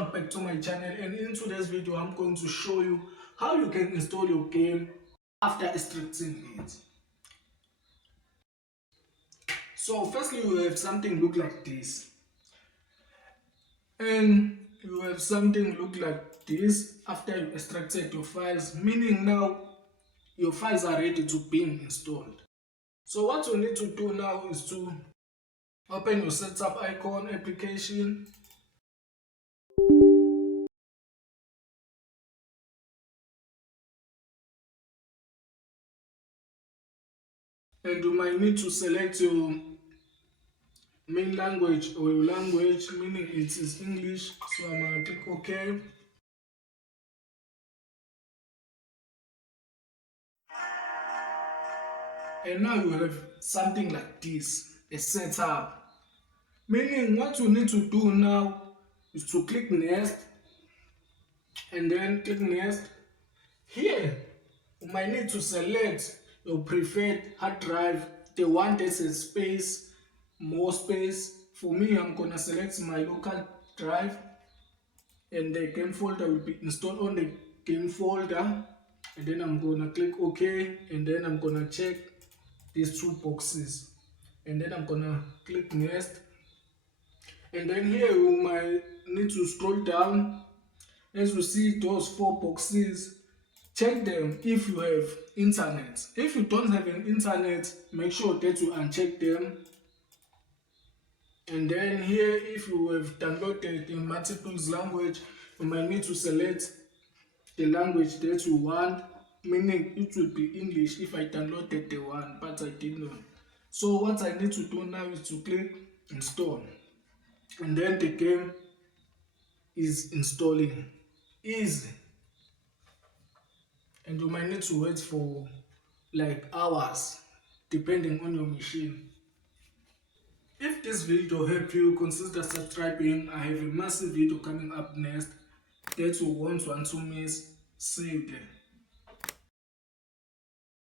welcome back to my channel, and in today's video I'm going to show you how you can install your game after extracting it. So firstly you have something look like this, and you have something look like this after you extracted your files, meaning now your files are ready to be installed. So what you need to do now is to open your setup icon application. And you might need to select your main language or your language, meaning it is English. So I'm gonna click OK. And now you have something like this, a setup. Meaning what you need to do now is to click next and then click next. Here you might need to select your preferred hard drive, the one that says space, more space. For me, I'm gonna select my local drive, and the game folder will be installed on the game folder. And then I'm gonna click OK, and then I'm gonna check these two boxes, and then I'm gonna click next. And then here you might need to scroll down. As you see those four boxes, check them if you have internet. If you don't have an internet, make sure that you uncheck them. And then here, if you have downloaded the multiples language, you might need to select the language that you want, meaning it will be English if I downloaded the one, but I did not. So what I need to do now is to click install, and then the game is installing. Easy. And you might need to wait for like hours depending on your machine. If this video helped you, consider subscribing. I have a massive video coming up next that you won't want to miss. See you there.